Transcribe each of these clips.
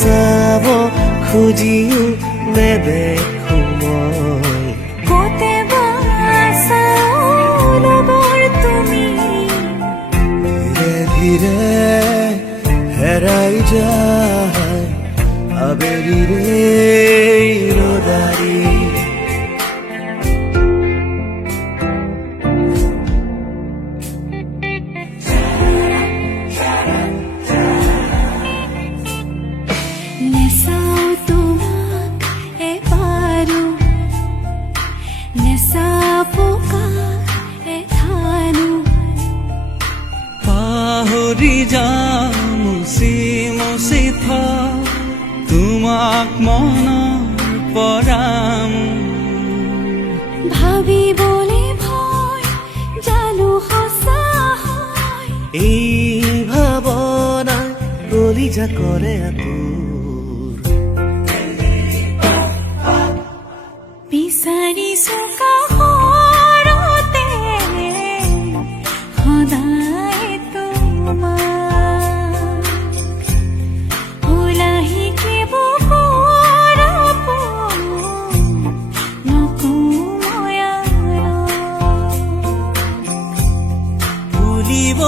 চাব খুজিও নেদেখো মই কতে বাসালবৰ তুমি ধীৰে ধীৰে হেৰাই যায় আবেলিৰে ৰদাৰি নেচাও তোমাক এবাৰো নেচাপকা এঠানো পাহৰি যাওঁ মুচি মুচি তোমাক মনৰ পৰাম ভাবিবলে ভয় জানো সঁচা হয় এই ভাৱনা কলিজা কৰে আতুৰ বিচাৰিছো কাষৰতে সদায় তোমাক ওলাহি বুকুৰ আপোন নকওঁ মই আৰু ভুলিব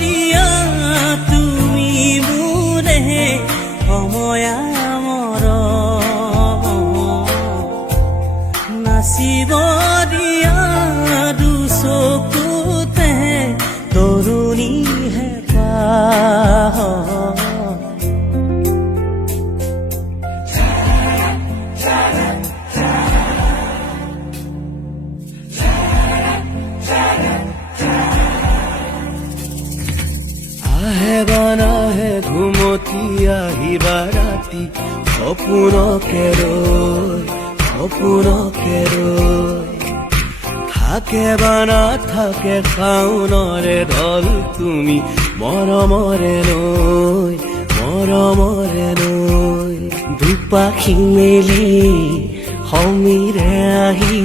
দিয়া তুমি মোৰে সময় নাচিব দিয়া দুচকুতে তৰুণী হেঁপাহ আহে বানাহে ঘুমতি আহিবা ৰাতি সপোনকে ৰৈ থাকে বা নাথাকে শাওনৰে ঢল তুমি মৰমৰে নৈ দুপাখি মেলি সমীৰে আহি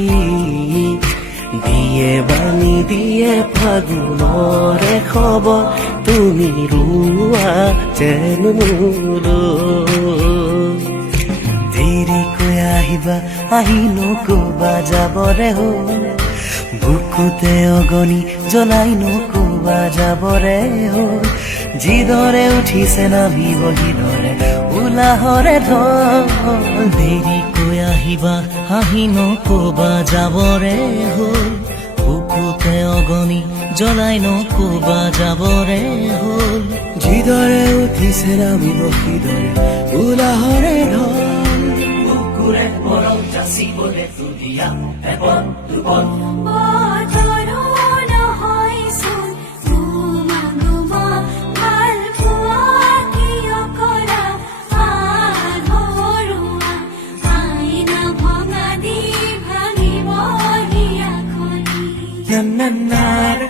দিয়ে বানি দিয়ে ফাগুনৰে খবৰ তুমি ৰুৱা যেন মোলৈ দেৰিকৈ আহিবা আহি নকবা যাবৰে হ'ল বুকুতে অগনি জ্বলাই নকবা যাবৰে হ'ল যিদৰে উঠিছে নামিব সিদৰে উলাহৰে ঢল দেৰিকৈ আহিবা আহি নকবা যাবৰে হ'ল বুকুতে অগনি জ্বলাই নকবা যাবৰে হ'ল যিদৰে উঠিছে নামিব সিদৰে উলাহৰে ঢল বুকুৰে মৰম যাচিবলে তুলিয়া এপন দুপন nare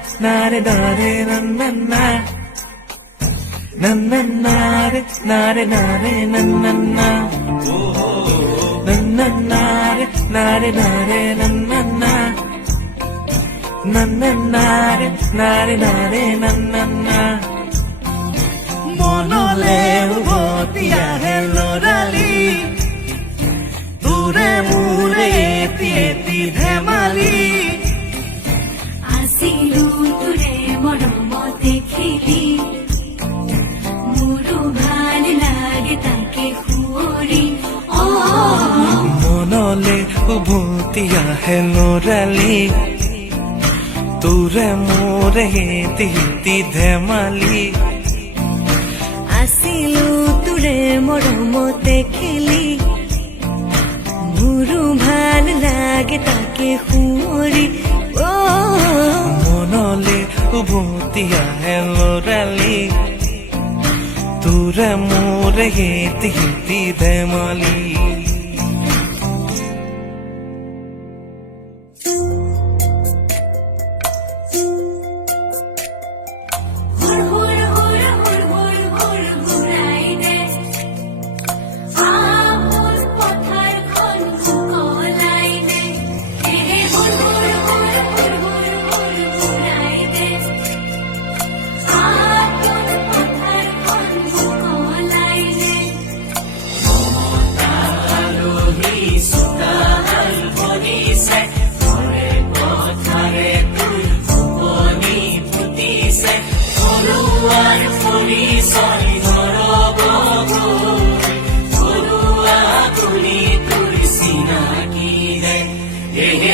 nare nare nare nare nare মনলে উভতি আহে লৰালি দূৰে মূৰে এটি ধেমালি আছিলো তোৰে মৰমতে খেলি মোৰো ভাল লাগে তাকে সুঁৱৰি মনলে উভতি আহে লৰালি তোৰে মোৰে এটি ধেমালি আছিলো তোৰে মৰমতে খেলি মোৰো ভাল লাগে তাকে সুঁৱৰি মনলে উভতি আহে লৰালি তোৰে মোৰে এটি ধেমালি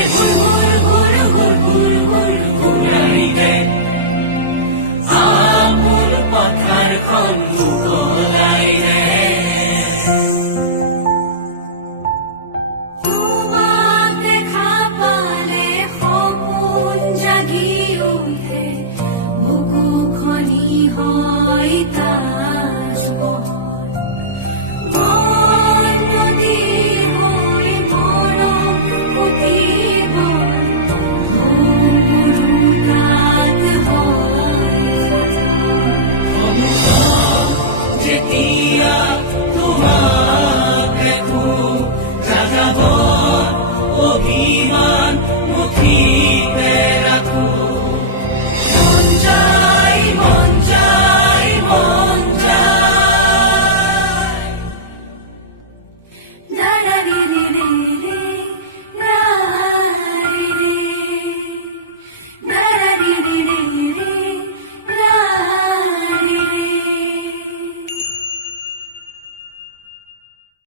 দিয়া